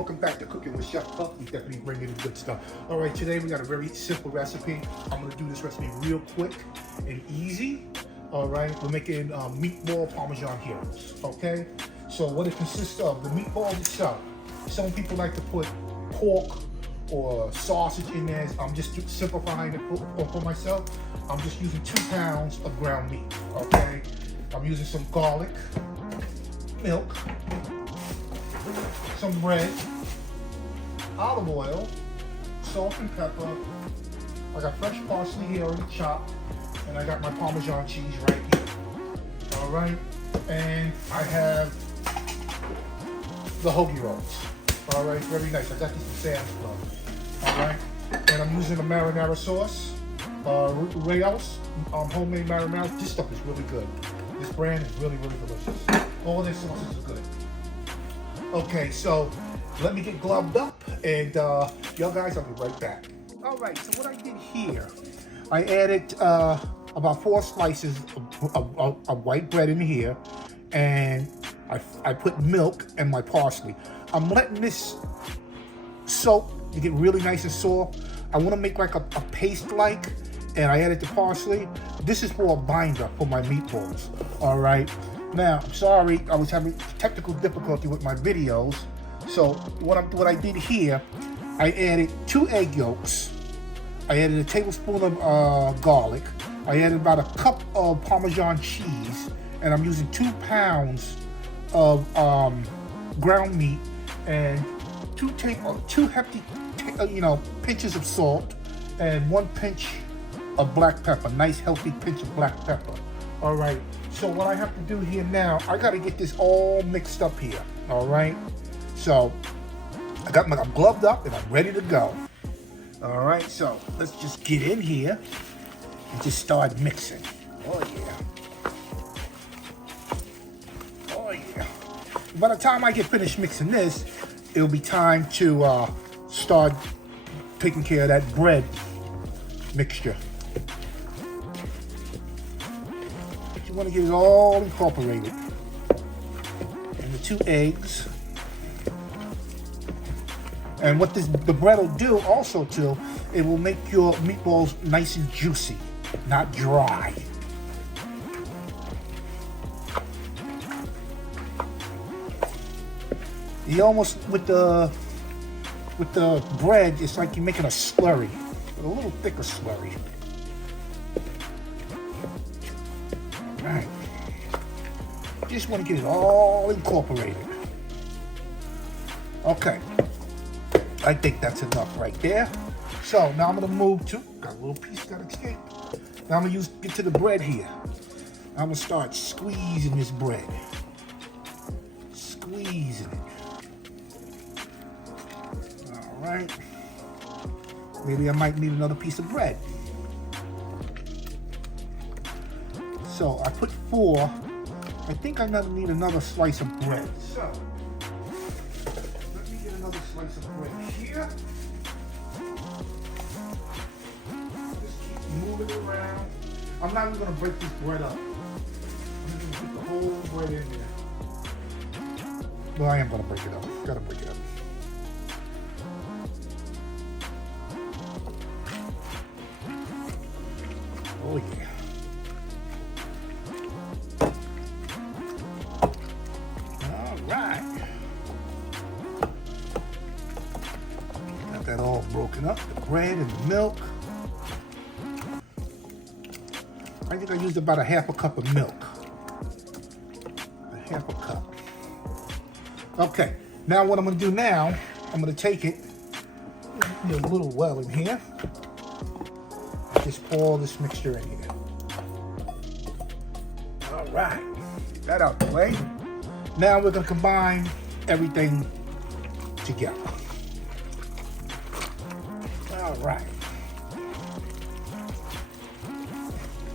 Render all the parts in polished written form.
welcome back to Cooking with Chef Puff. We definitely bring in the good stuff. All right, today we got a very simple recipe. I'm gonna do this recipe real quick and easy. All right, we're making meatball Parmesan heroes, okay? So what it consists of, the meatball itself. Some people like to put pork or sausage in there. I'm just simplifying it for myself. I'm just using 2 pounds of ground meat, okay? I'm using some garlic, milk, some bread, olive oil, salt and pepper. I got fresh parsley here already chopped, and I got my Parmesan cheese right here. All right, and I have the Hoagie rolls. All right, very nice. I got these from Sam's Club. All right, and I'm using the Marinara Source, Rayos, homemade marinara. This stuff is really good. This brand is really, really delicious. All their sauces are good. Okay, so let me get gloved up, and y'all guys, I'll be right back. All right, so what I did here, I added about 4 slices of white bread in here, and I put milk and my parsley. I'm letting this soak to get really nice and soft. I want to make like a paste-like, and I added the parsley. This is for a binder for my meatballs. All right. Now, I'm sorry, I was having technical difficulty with my videos. So what I did here, I added 2 egg yolks. I added a tablespoon of garlic. I added about a cup of Parmesan cheese, and I'm using 2 pounds of ground meat and 2 hefty, pinches of salt and 1 pinch of black pepper. Nice healthy pinch of black pepper. All right. So what I have to do here now, I got to get this all mixed up here. All right. So I'm gloved up and I'm ready to go. All right. So let's just get in here and just start mixing. Oh yeah. Oh yeah. By the time I get finished mixing this, it'll be time to start taking care of that bread mixture. You want to get it all incorporated. And the 2 eggs. And what the bread will do also too, it will make your meatballs nice and juicy, not dry. You almost, with the bread, it's like you're making a slurry, a little thicker slurry. Right. Just want to get it all incorporated. Okay. I think that's enough right there. So now I'm going to move to, got a little piece got escaped. Now I'm going to get to the bread here. I'm going to start squeezing this bread. Squeezing it. All right. Maybe I might need another piece of bread. So I put 4. I think I'm gonna need another slice of bread. So let me get another slice of bread here. Just keep moving it around. I'm not even gonna break this bread up. I'm just gonna put the whole bread in there. Well, I am gonna break it up. Gotta break it up. Oh yeah. That all broken up, the bread and the milk. I think I used about a 1/2 cup of milk. A 1/2 cup. Okay, now what I'm going to do now, I'm going to take it, a little well in here, just pour this mixture in here. All right, get that out the way. Now we're going to combine everything together. All right.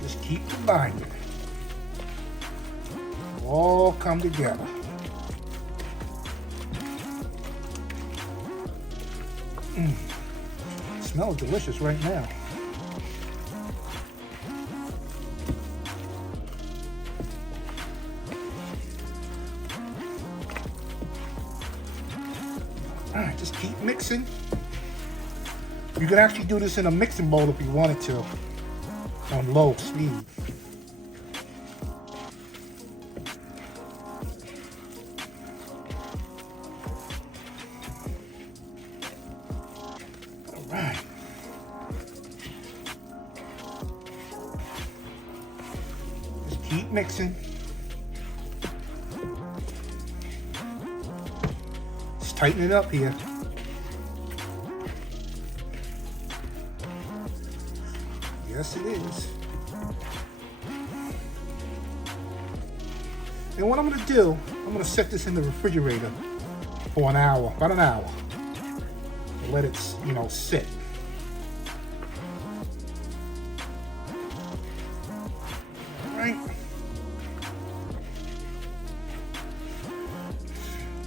Just keep combining. All come together. Smells delicious right now. All right, just keep mixing. You can actually do this in a mixing bowl if you wanted to, on low speed. All right. Just keep mixing. Just tighten it up here. Yes, it is. And what I'm gonna do, I'm gonna set this in the refrigerator for an hour, about an hour. And let it, sit. All right.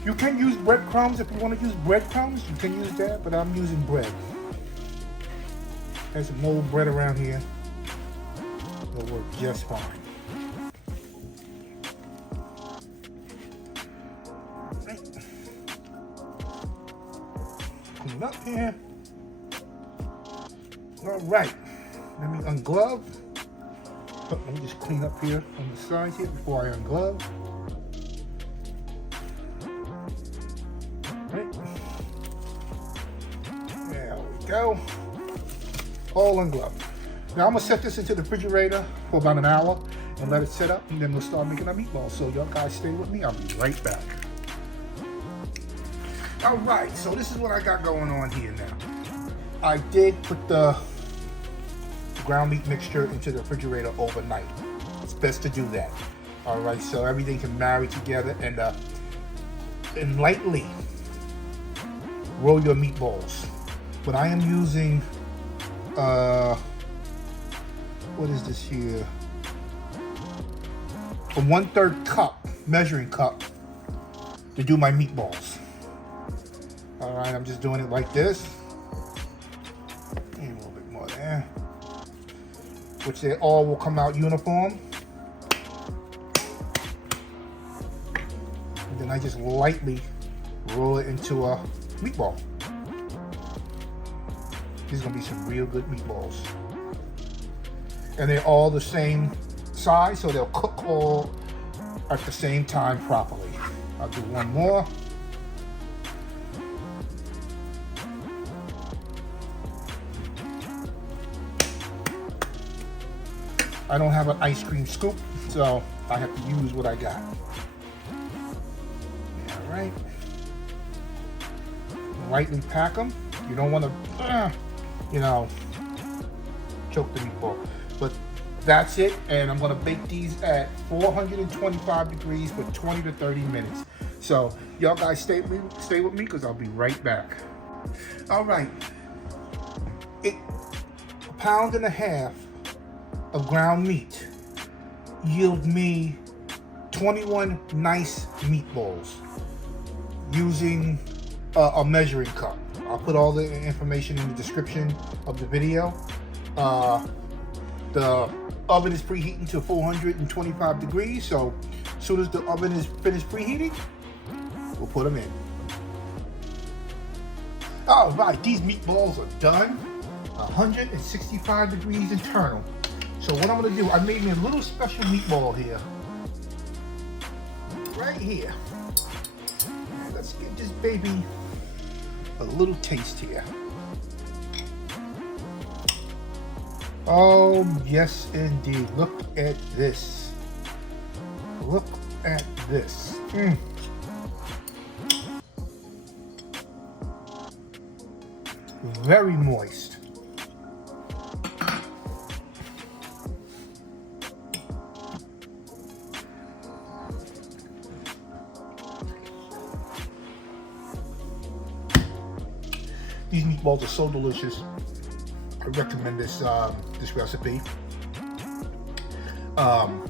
You can use breadcrumbs if you want to use breadcrumbs. You can use that, but I'm using bread. There's some mold bread around here. It'll work just fine. Right. Clean up here. All right. Let me unglove. Oh, let me just clean up here on the sides here before I unglove. Right. There we go. All ungloved. Now I'm gonna set this into the refrigerator for about an hour and let it set up, and then we'll start making our meatballs. So y'all guys stay with me. I'll be right back. All right, so this is what I got going on here now. I did put the ground meat mixture into the refrigerator overnight. It's best to do that. All right, so everything can marry together, and lightly roll your meatballs. But I am using what is this here? A 1/3 cup, measuring cup, to do my meatballs. All right, I'm just doing it like this. And a little bit more there. Which they all will come out uniform. And then I just lightly roll it into a meatball. These are gonna be some real good meatballs. And they're all the same size, so they'll cook all at the same time properly. I'll do one more. I don't have an ice cream scoop, so I have to use what I got. All right. Lightly pack them. You don't want to, choke the meatball. But that's it, and I'm gonna bake these at 425 degrees for 20 to 30 minutes. So y'all guys stay with me, because I'll be right back. All right, a pound and a half of ground meat yield me 21 nice meatballs using a measuring cup. I'll put all the information in the description of the video. The oven is preheating to 425 degrees, so as soon as the oven is finished preheating, we'll put them in. All right, these meatballs are done. 165 degrees internal. So what I'm gonna do, I made me a little special meatball here. Right here. And let's give this baby a little taste here. Oh, yes, indeed. Look at this. Look at this. Very moist. These meatballs are so delicious. I recommend this this recipe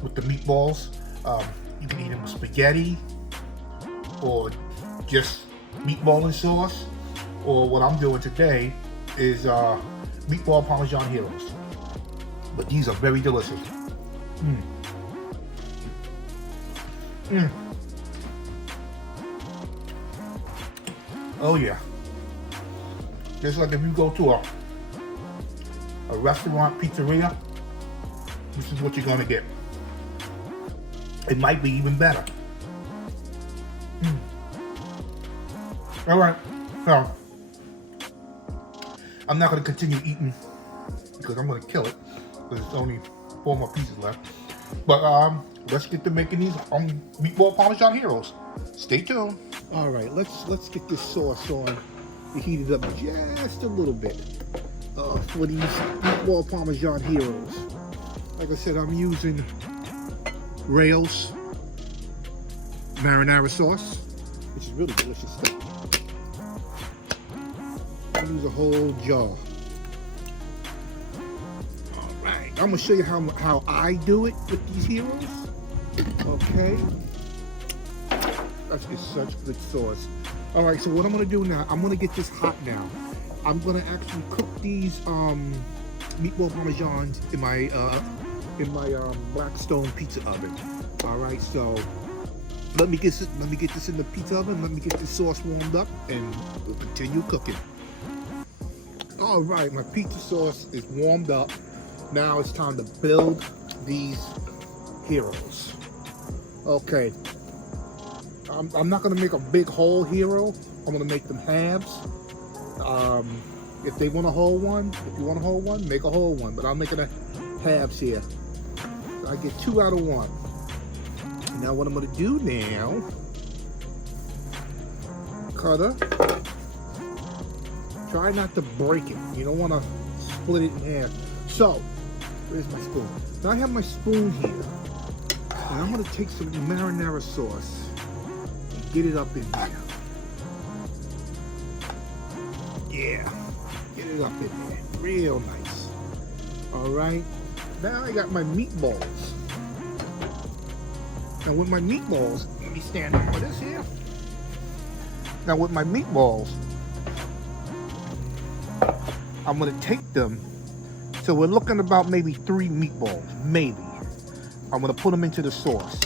with the meatballs. You can eat them with spaghetti, or just meatball and sauce, or what I'm doing today is meatball Parmesan heroes. But these are very delicious. Oh yeah. Just like if you go to a restaurant, pizzeria, this is what you're gonna get. It might be even better. All right, so I'm not gonna continue eating because I'm gonna kill it. There's only 4 more pieces left. But let's get to making these meatball Parmesan heroes. Stay tuned. All right, let's get this sauce on. Heat it up just a little bit for these meatball Parmesan heroes. Like I said, I'm using Rails Marinara Sauce, which is really delicious stuff. I use a whole jar. All right, I'm gonna show you how I do it with these heroes. Okay, that's just such good sauce. All right, so what I'm gonna do now, I'm gonna get this hot now. I'm gonna actually cook these meatball parmesans in my Blackstone pizza oven. All right, so let me get this in the pizza oven. Let me get this sauce warmed up, and we'll continue cooking. All right, my pizza sauce is warmed up. Now it's time to build these heroes. Okay, I'm not gonna make a big whole hero. I'm gonna make them halves. If they want a whole one, if you want a whole one, make a whole one. But I'm making a halves here. So I get 2 out of 1. Now what I'm gonna do now, cutter. Try not to break it. You don't want to split it in half. So, where's my spoon? Now I have my spoon here. And I'm going to take some marinara sauce and get it up in there. Yeah, get it up in there. Real nice. Alright, now I got my meatballs. Now with my meatballs, let me stand up for this here. Now with my meatballs, I'm gonna take them, so we're looking about maybe 3 meatballs, maybe. I'm gonna put them into the sauce.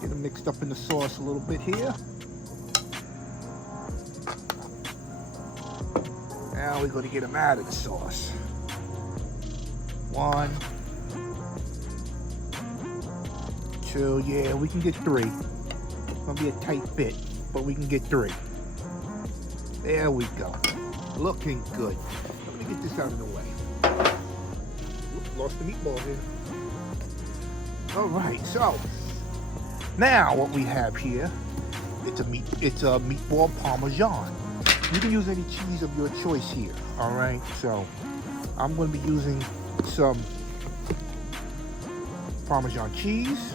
Get them mixed up in the sauce a little bit here. Now we're gonna get them out of the sauce. 1, 2, yeah, we can get 3. It's gonna be a tight fit, but we can get 3. There we go. Looking good. Let me get this out of the way. Oops, lost the meatball here. All right, so now what we have here, it's a meatball Parmesan. You can use any cheese of your choice here. All right, so I'm going to be using some Parmesan cheese,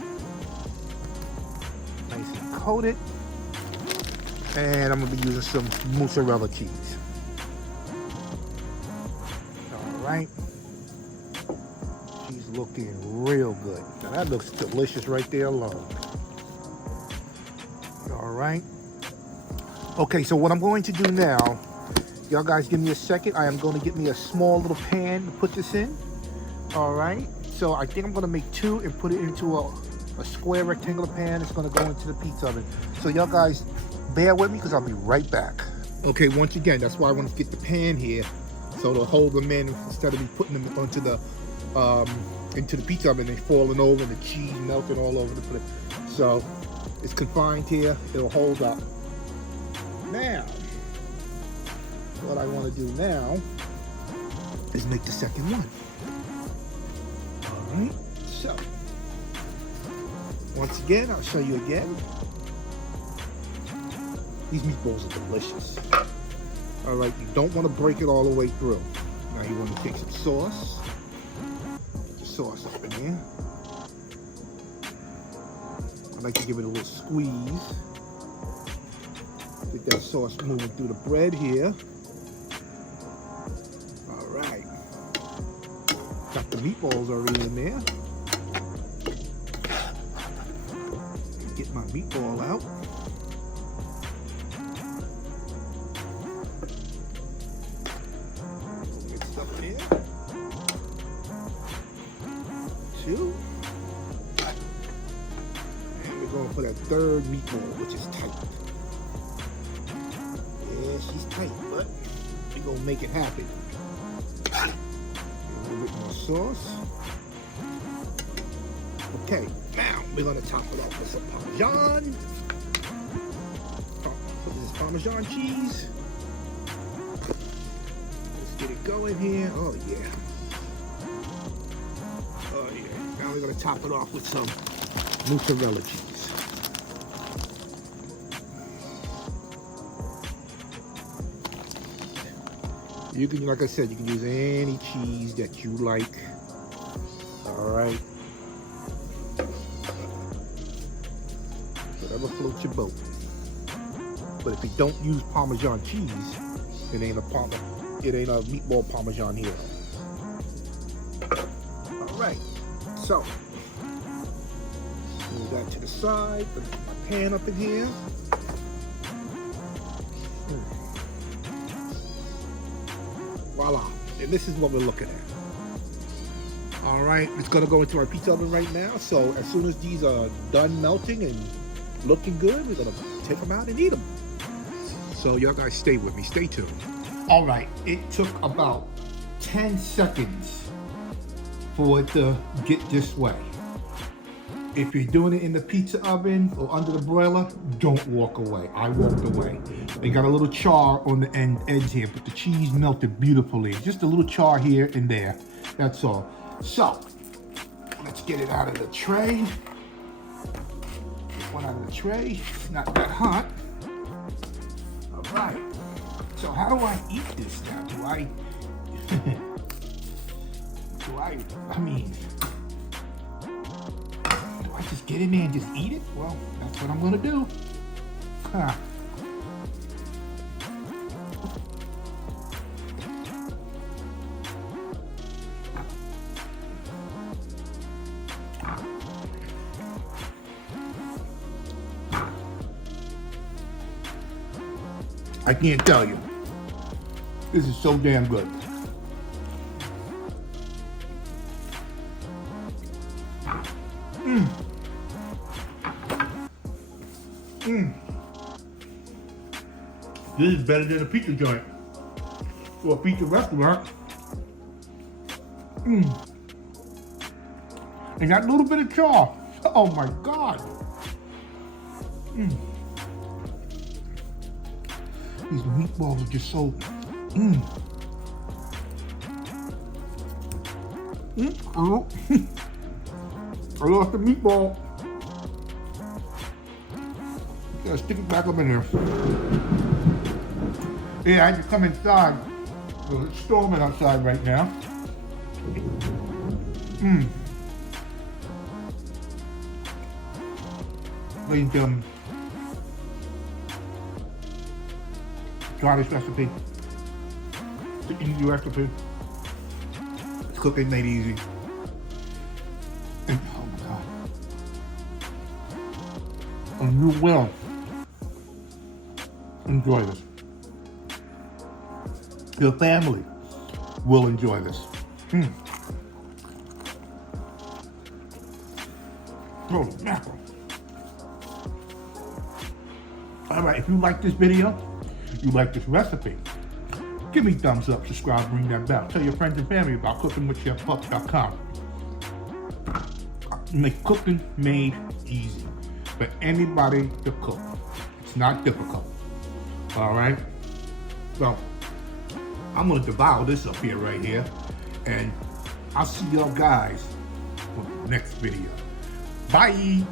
nice and coated, and I'm going to be using some mozzarella cheese. Right, she's looking real good. Now that looks delicious right there alone. All right. Okay, so what I'm going to do now, y'all guys give me a second. I am going to get me a small little pan to put this in. All right. So I think I'm going to make 2 and put it into a square rectangular pan. It's going to go into the pizza oven. So y'all guys bear with me because I'll be right back. Okay, once again, that's why I want to get the pan here. So to hold them in instead of me putting them onto the into the pizza oven and falling over and the cheese melting all over the place. So it's confined here. It'll hold up. Now, what I want to do now is make the second one. All right. So once again, I'll show you again. These meatballs are delicious. All right, you don't want to break it all the way through. Now you want to take some sauce. Put the sauce up in there. I like to give it a little squeeze. Get that sauce moving through the bread here. All right. Got the meatballs already in there. Get my meatball out. Here. 2. And we're going for that third meatball, which is tight. she's tight, but we're gonna make it happen. A little bit more sauce. Okay, now we're gonna top it off with some Parmesan. Put this Parmesan cheese. Let's get it going here. Oh yeah. Oh yeah. Now we're gonna top it off with some mozzarella cheese. You can, like I said, you can use any cheese that you like. All right. Whatever floats your boat. But if you don't use Parmesan cheese, it ain't a meatball Parmesan hero. All right. So move that to the side. Put my pan up in here. Voila, and this is what we're looking at. All right, it's gonna go into our pizza oven right now. So as soon as these are done melting and looking good, we're gonna take them out and eat them. So y'all guys stay with me, stay tuned. All right, it took about 10 seconds for it to get this way. If you're doing it in the pizza oven or under the broiler, don't walk away. I walked away. They got a little char on the edge here, but the cheese melted beautifully. Just a little char here and there. That's all. So, let's get it out of the tray. Get one out of the tray. It's not that hot. All right. So how do I eat this now? I mean, do I just get in there and just eat it? Well, that's what I'm gonna do. Huh. I can't tell you. This is so damn good. This is better than a pizza joint or a pizza restaurant. And that little bit of char. Oh my God. These meatballs are just so. Oh. I lost the meatball. Gotta stick it back up in there. Yeah, I had to come inside. It's storming outside right now. Ladies and gentlemen, try this recipe. It's an easy recipe. It's cooking made easy. And oh my God. And you will enjoy this. Your family will enjoy this. Oh, mackerel. All right, if you like this video, you like this recipe, give me a thumbs up, subscribe, ring that bell. Tell your friends and family about cookingwithchefpuck.com. Make cooking made easy for anybody to cook. It's not difficult. All right? So, I'm gonna devour this up here right here, and I'll see y'all guys for the next video. Bye!